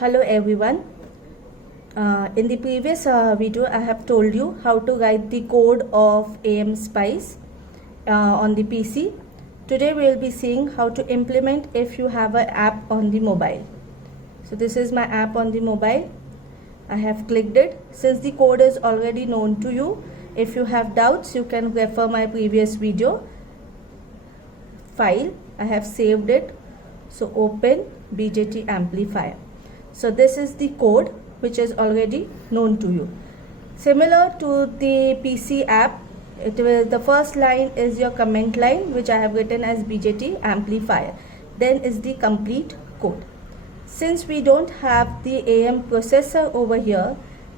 Hello everyone. In the previous video I have told you how to write the code of AM Spice on the PC. Today we will be seeing how to implement if you have an app on the mobile. So this is my app on the mobile. I have clicked it. Since the code is already known to you, if you have doubts you can refer my previous video. File, I have saved it. So open BJT amplifier. So this is the code which is already known to you. Similar to the PC app, the first line is your comment line, which I have written as BJT amplifier. Then is the complete code. Since we don't have the AM processor over here,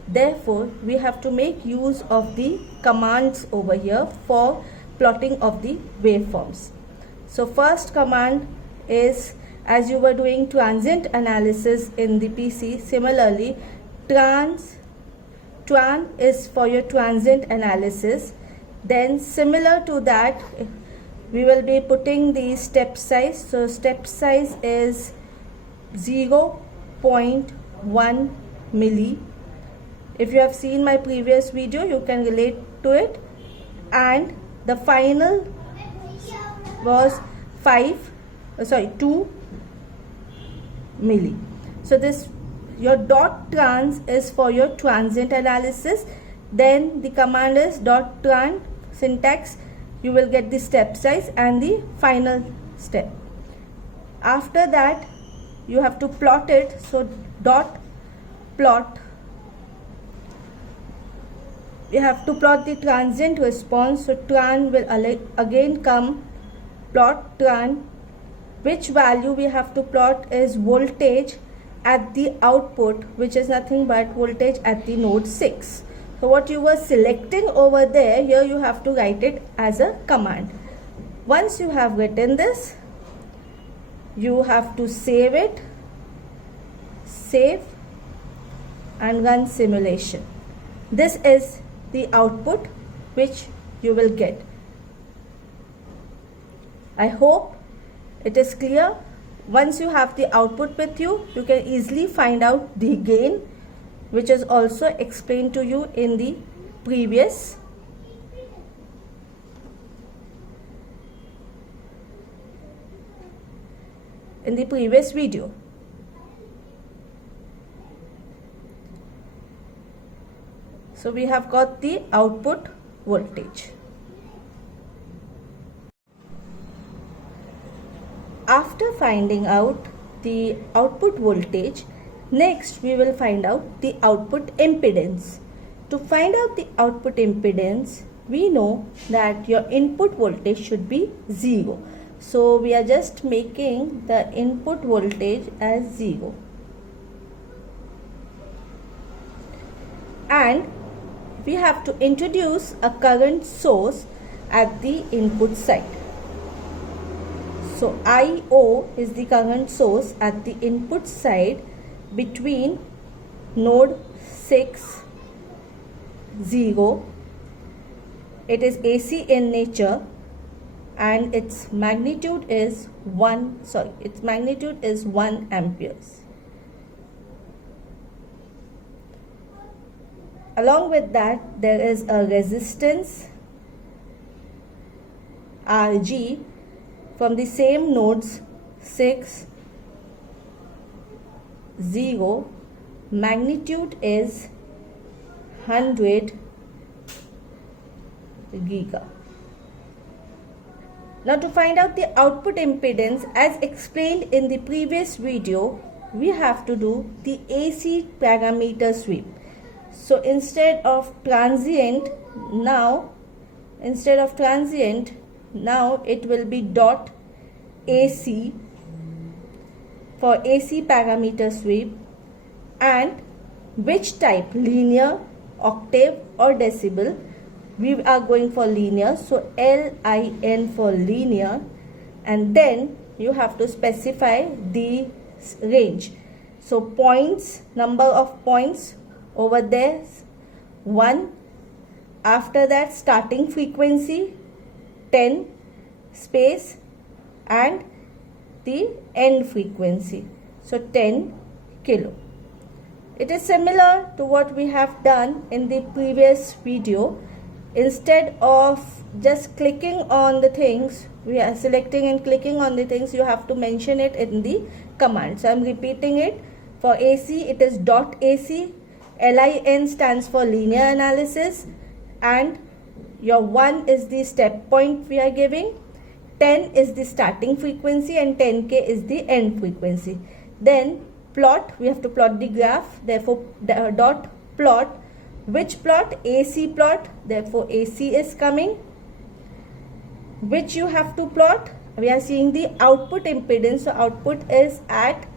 therefore we have to make use of the commands over here for plotting of the waveforms. So first command is, as you were doing transient analysis in the PC, similarly tran is for your transient analysis. Then similar to that we will be putting the step size. So step size is 0.1 milli. If you have seen my previous video you can relate to it. And the final was 2 milli. So this your dot trans is for your transient analysis. Then the command is dot tran syntax. You will get the step size and the final step. After that you have to plot it. So dot plot, you have to plot the transient response. So tran will again come, plot tran. Which value we have to plot is voltage at the output, which is nothing but voltage at the node 6. So what you were selecting over there, here you have to write it as a command. Once you have written this, you have to save it, save and run simulation. This is the output which you will get. I hope it is clear. Once you have the output with you, you can easily find out the gain, which is also explained to you in the previous video. So we have got the output voltage. After finding out the output voltage, next we will find out the output impedance. To find out the output impedance, we know that your input voltage should be 0. So we are just making the input voltage as 0. And we have to introduce a current source at the input side. So IO is the current source at the input side between node 6, 0. It is AC in nature and its magnitude is 1 amperes. Along with that there is a resistance RG from the same nodes 6, 0, magnitude is 100 giga. Now to find out the output impedance, as explained in the previous video, we have to do the AC parameter sweep. So instead of transient, now it will be dot AC for AC parameter sweep. And which type, linear, octave or decibel? We are going for linear, so LIN for linear. And then you have to specify the range. So points, number of points over there 1. After that starting frequency 10 space and the end frequency. So 10 kilo. It is similar to what we have done in the previous video. Instead of just clicking on the things, we are selecting and clicking on the things, you have to mention it in the command. So I'm repeating it. For AC, it is .AC. LIN stands for linear analysis, and your 1 is the step point we are giving, 10 is the starting frequency, and 10K is the end frequency. Then plot, we have to plot the graph, therefore dot plot. Which plot? AC plot, therefore AC is coming. Which you have to plot? We are seeing the output impedance, so output is at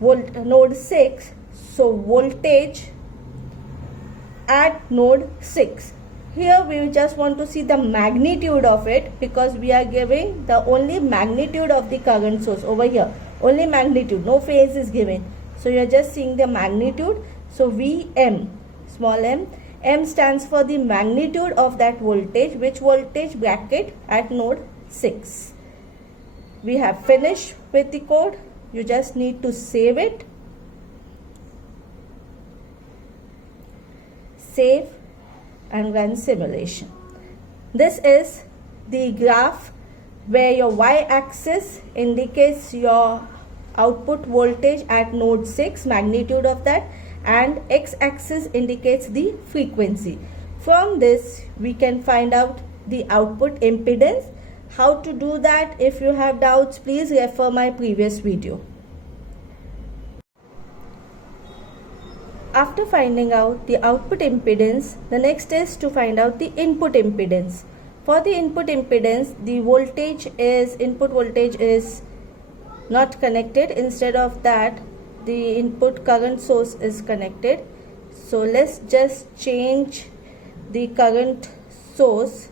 node 6, so voltage at node 6. Here we just want to see the magnitude of it, because we are giving the only magnitude of the current source over here, only magnitude, no phase is given. So you are just seeing the magnitude. So Vm, small m, m stands for the magnitude of that voltage, which voltage bracket at node 6. We have finished with the code. You just need to save it. Save and run simulation. This is the graph where your y-axis indicates your output voltage at node 6, magnitude of that, and x-axis indicates the frequency. From this we can find out the output impedance. How to do that? If you have doubts, please refer my previous video. After finding out the output impedance, the next is to find out the input impedance. For the input impedance, the input voltage is not connected. Instead of that, the input current source is connected. So let's just change the current source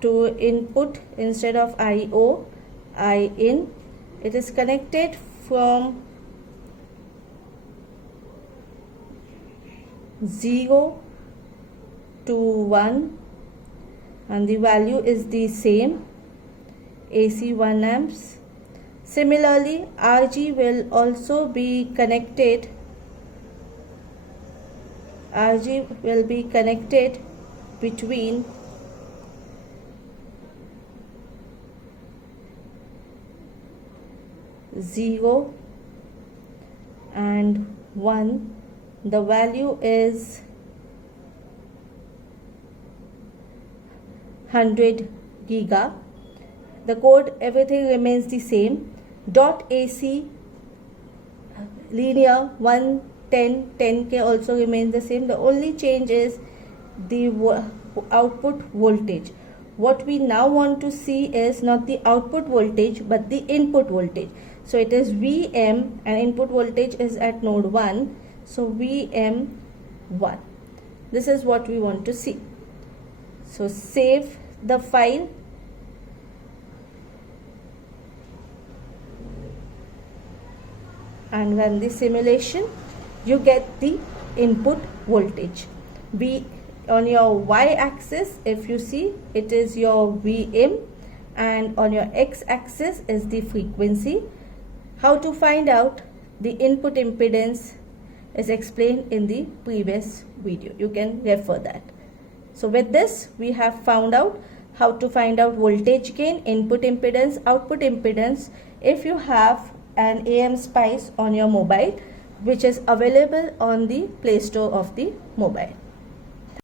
to input. Instead of IO, IN. It is connected from 0 to 1, and the value is the same, AC 1 amps. Similarly, RG will also be connected. RG will be connected between 0 and 1. The value is 100 giga. The code, everything remains the same. .AC linear 1, 10, 10K also remains the same. The only change is the output voltage. What we now want to see is not the output voltage but the input voltage. So it is Vm, and input voltage is at node 1. So Vm1. This is what we want to see. So save the file. And run the simulation. You get the input voltage. On your y-axis, if you see, it is your Vm, and on your x-axis is the frequency. How to find out the input impedance is explained in the previous video. You can refer that. So with this, we have found out how to find out voltage gain, input impedance, output impedance if you have an AMSpice on your mobile, which is available on the Play Store of the mobile.